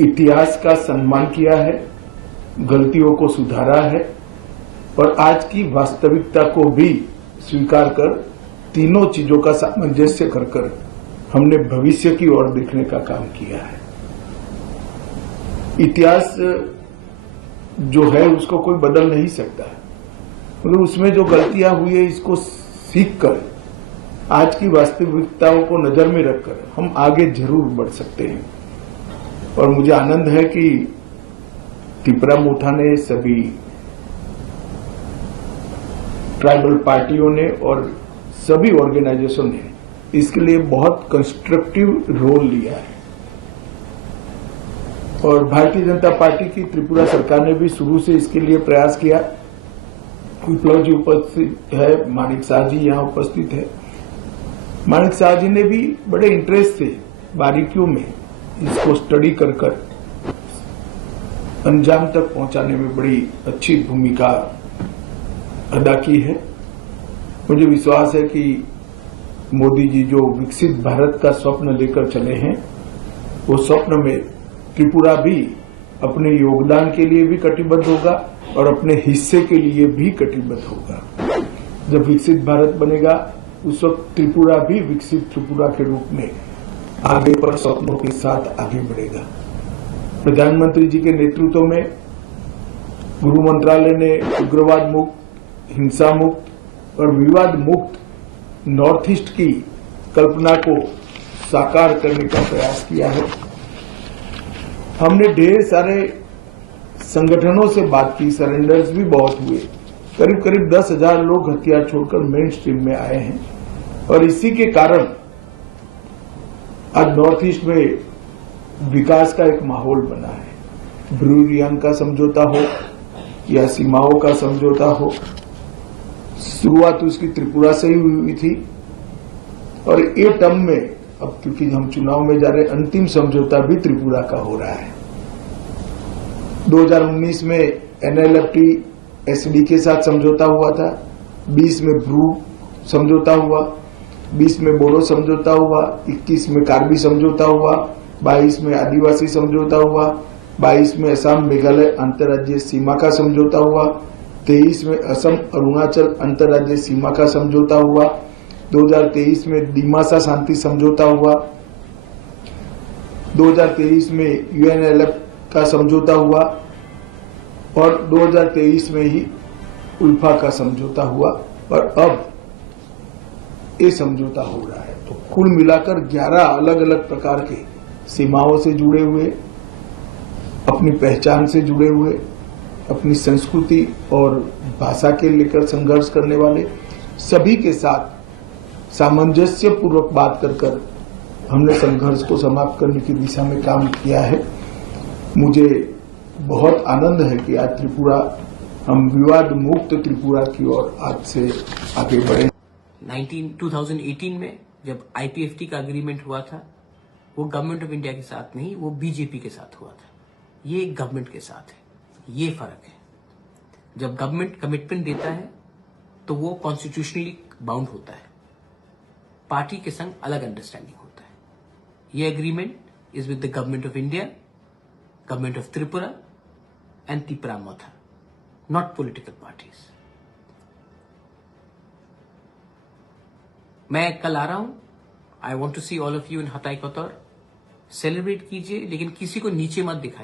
इतिहास का सम्मान किया है, गलतियों को सुधारा है और आज की वास्तविकता को भी स्वीकार कर तीनों चीजों का सामंजस्य कर हमने भविष्य की ओर देखने का काम किया है। इतिहास जो है उसको कोई बदल नहीं सकता, मगर उसमें जो गलतियां हुई है इसको सीखकर आज की वास्तविकताओं को नजर में रखकर हम आगे जरूर बढ़ सकते हैं। और मुझे आनंद है कि त्रिपुरा मोठा ने, सभी ट्राइबल पार्टियों ने और सभी ऑर्गेनाइजेशन ने इसके लिए बहुत कंस्ट्रक्टिव रोल लिया है। और भारतीय जनता पार्टी की त्रिपुरा सरकार ने भी शुरू से इसके लिए प्रयास किया। विप्लव जी उपस्थित है, माणिक शाह जी यहां उपस्थित है। माणिक शाह जी ने भी बड़े इंटरेस्ट से बारीकियों में इसको स्टडी कर अंजाम तक पहुंचाने में बड़ी अच्छी भूमिका अदा की है। मुझे विश्वास है कि मोदी जी जो विकसित भारत का स्वप्न लेकर चले हैं, वो स्वप्न में त्रिपुरा भी अपने योगदान के लिए भी कटिबद्ध होगा और अपने हिस्से के लिए भी कटिबद्ध होगा। जब विकसित भारत बनेगा उस वक्त त्रिपुरा भी विकसित त्रिपुरा के रूप में आगे पर स्वप्नों के साथ आगे बढ़ेगा। प्रधानमंत्री जी के नेतृत्व में गृह मंत्रालय ने उग्रवाद मुक्त, हिंसा मुक्त और विवाद मुक्त नॉर्थ ईस्ट की कल्पना को साकार करने का प्रयास किया है। हमने ढेर सारे संगठनों से बात की, सरेंडर्स भी बहुत हुए। करीब करीब 10,000 लोग हथियार छोड़कर मेन स्ट्रीम में आए हैं और इसी के कारण आज नॉर्थ ईस्ट में विकास का एक माहौल बना है। ब्रू रियांग का समझौता हो या सीमाओं का समझौता हो, शुरुआत उसकी त्रिपुरा से ही हुई थी और ये टर्म में अब क्योंकि हम चुनाव में जा रहे हैं, अंतिम समझौता भी त्रिपुरा का हो रहा है। 2019 में एनएलएफटी एसडी के साथ समझौता हुआ था, 20 में ब्रू समझौता हुआ, 20 में बोडो समझौता हुआ, 21 में कार्बी समझौता हुआ, 22 में आदिवासी समझौता हुआ, 22 में असम मेघालय अंतर्राज्यीय सीमा का समझौता हुआ, 23 में असम अरुणाचल अंतर्राज्यीय सीमा का समझौता हुआ, 2023 में डिमासा शांति समझौता हुआ, 2023 में यूएनएलएफ का समझौता हुआ और 2023 में ही उल्फा का समझौता हुआ और अब ये समझौता हो रहा है। तो कुल मिलाकर 11 अलग अलग प्रकार के सीमाओं से जुड़े हुए, अपनी पहचान से जुड़े हुए, अपनी संस्कृति और भाषा के लेकर संघर्ष करने वाले सभी के साथ सामंजस्य पूर्वक बात कर हमने संघर्ष को समाप्त करने की दिशा में काम किया है। मुझे बहुत आनंद है कि आज त्रिपुरा, हम विवाद मुक्त त्रिपुरा की ओर आज से आगे बढ़े। 2018 में जब आईपीएफटी का एग्रीमेंट हुआ था, वो गवर्नमेंट ऑफ इंडिया के साथ नहीं, वो बीजेपी के साथ हुआ था। ये गवर्नमेंट के साथ है, ये फर्क है। जब गवर्नमेंट कमिटमेंट देता है तो वो कॉन्स्टिट्यूशनली बाउंड होता है, पार्टी के संग अलग अंडरस्टैंडिंग होता है। ये agreement is with the government of India, government of Tripura and Tripura Motha, not political parties. मैं कल आ रहा हूं, I want to see all of you in Hatai Kotor. Celebrate कीजिए, लेकिन किसी को नीचे मत दिखाइए।